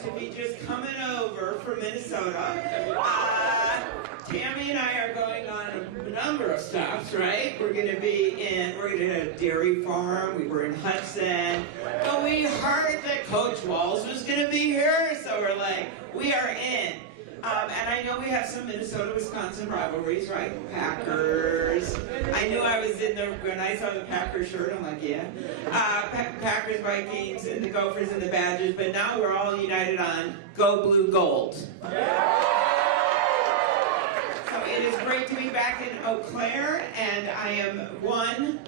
to be just coming over from Minnesota. Tammy and I are going on a number of stops, right? We're going to a dairy farm. We were in Hudson. But we heard that Coach Walz was going to be here, so we're like, we are in. And I know we have some Minnesota-Wisconsin rivalries, right? Packers. I knew I was when I saw the Packers shirt, I'm like, yeah. Packers, Vikings, and the Gophers and the Badgers, but now we're all united on Go Blue Gold. So it is great to be back in Eau Claire, and I am want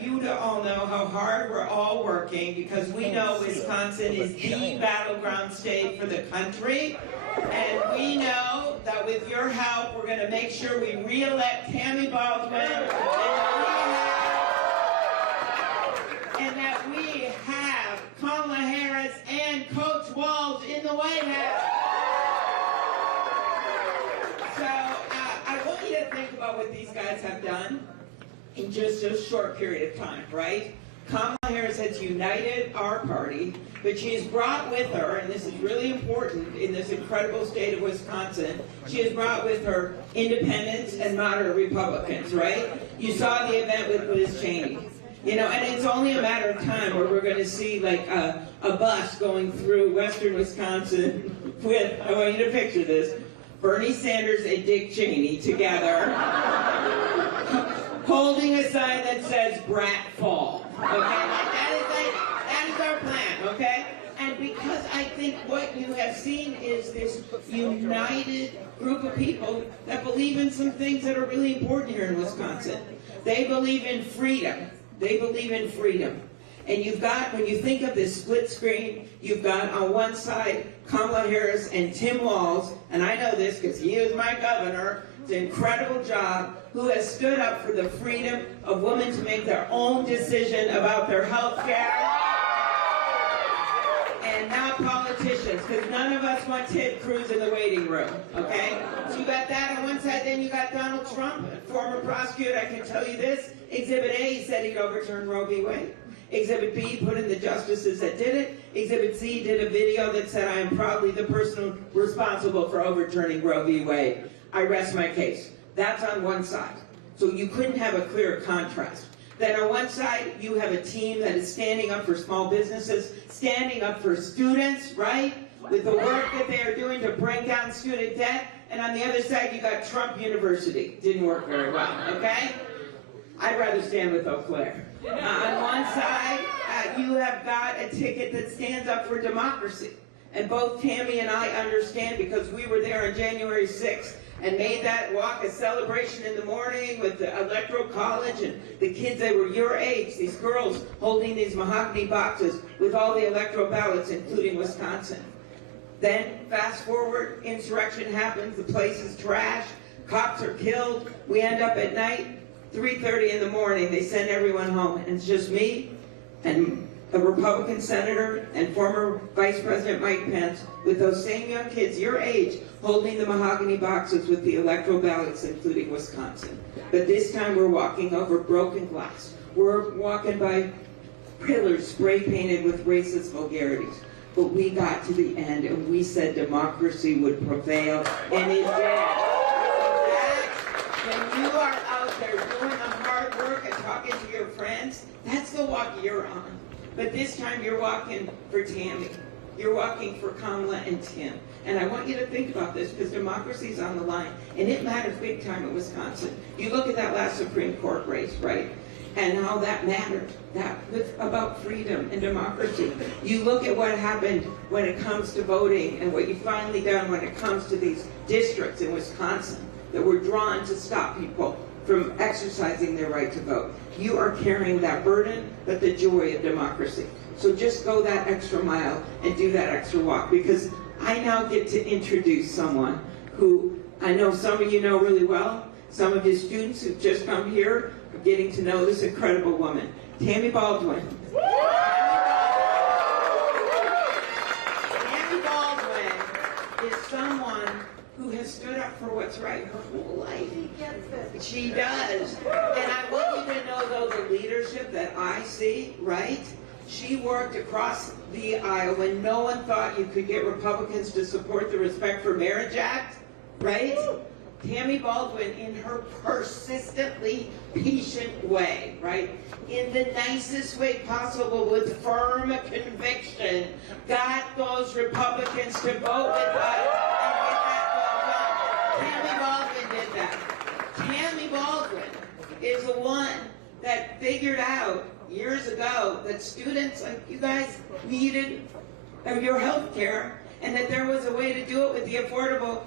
you to all know how hard we're all working, because we know Wisconsin is the battleground state for the country. And we know that with your help, we're going to make sure we re-elect Tammy Baldwin, and that we have Kamala Harris and Coach Walz in the White House. So I want you to think about what these guys have done in just a short period of time, right? Kamala Harris has united our party, but she has brought with her, and this is really important in this incredible state of Wisconsin, she has brought with her independents and moderate Republicans, right? You saw the event with Liz Cheney. You know, and it's only a matter of time where we're going to see like a bus going through western Wisconsin with, I want you to picture this, Bernie Sanders and Dick Cheney together, holding a sign that says "Brat Fall." Okay, that is our plan. Okay, and because I think what you have seen is this united group of people that believe in some things that are really important here in Wisconsin. They believe in freedom. They believe in freedom. And you've got, when you think of this split screen, you've got on one side Kamala Harris and Tim Walz, and I know this because he is my governor. It's an incredible job, who has stood up for the freedom of women to make their own decision about their health care. And not politicians, because none of us want Ted Cruz in the waiting room, okay? So you got that on one side, then you got Donald Trump, former prosecutor. I can tell you this, Exhibit A, he said he'd overturn Roe v. Wade. Exhibit B put in the justices that did it. Exhibit C did a video that said, I am probably the person responsible for overturning Roe v. Wade. I rest my case. That's on one side. So you couldn't have a clearer contrast. Then on one side, you have a team that is standing up for small businesses, standing up for students, right? With the work that they are doing to bring down student debt. And on the other side, you got Trump University. Didn't work very well, okay? I'd rather stand with Eau Claire. On one side, you have got a ticket that stands up for democracy. And both Tammy and I understand, because we were there on January 6th and made that walk a celebration in the morning with the Electoral College and the kids that were your age, these girls holding these mahogany boxes with all the electoral ballots, including Wisconsin. Then, fast forward, insurrection happens, the place is trashed, cops are killed, we end up at night, 3:30 in the morning, they send everyone home, and it's just me and a Republican senator and former Vice President Mike Pence with those same young kids, your age, holding the mahogany boxes with the electoral ballots, including Wisconsin. But this time we're walking over broken glass. We're walking by pillars spray painted with racist vulgarities. But we got to the end and we said democracy would prevail, and it did. When you are out there doing the hard work and talking to your friends, that's the walk you're on. But this time you're walking for Tammy. You're walking for Kamala and Tim. And I want you to think about this, because democracy is on the line. And it matters big time in Wisconsin. You look at that last Supreme Court race, right? And how that mattered. That was about freedom and democracy. You look at what happened when it comes to voting and what you've finally done when it comes to these districts in Wisconsin that were drawn to stop people from exercising their right to vote. You are carrying that burden, but the joy of democracy. So just go that extra mile and do that extra walk, because I now get to introduce someone who I know some of you know really well. Some of his students who've just come here are getting to know this incredible woman, Tammy Baldwin. Tammy Baldwin is someone who has stood up for what's right her whole life. She gets it. She does. And I want you to know, though, the leadership that I see, right? She worked across the aisle when no one thought you could get Republicans to support the Respect for Marriage Act, right? Tammy Baldwin, in her persistently patient way, right, in the nicest way possible with firm conviction, got those Republicans to vote with us and get that bill done. Tammy Baldwin did that. Tammy Baldwin is the one that figured out years ago that students like you guys needed your health care and that there was a way to do it with the Affordable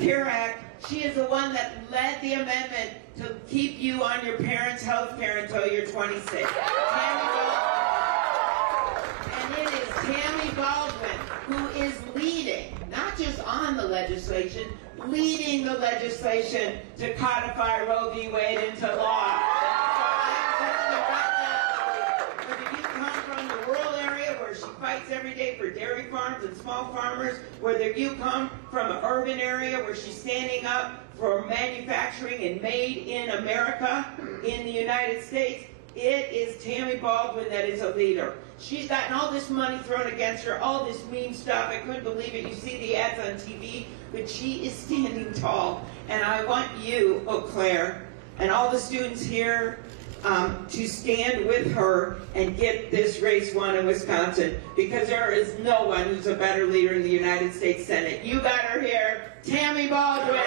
Care Act. She is the one that led the amendment to keep you on your parents' health care until you're 26. Tammy Baldwin. And it is Tammy Baldwin who is leading, not just on the legislation, leading the legislation to codify Roe v. Wade into law. Whether you come from the rural area where she fights every day for dairy farms and small farmers, whether you come from an urban area where she's standing up for manufacturing and made in America, in the United States, it is Tammy Baldwin that is a leader. She's gotten all this money thrown against her, all this mean stuff. I couldn't believe it. You see the ads on TV, but she is standing tall. And I want you, Eau Claire, and all the students here to stand with her and get this race won in Wisconsin, because there is no one who's a better leader in the United States Senate. You got her here, Tammy Baldwin.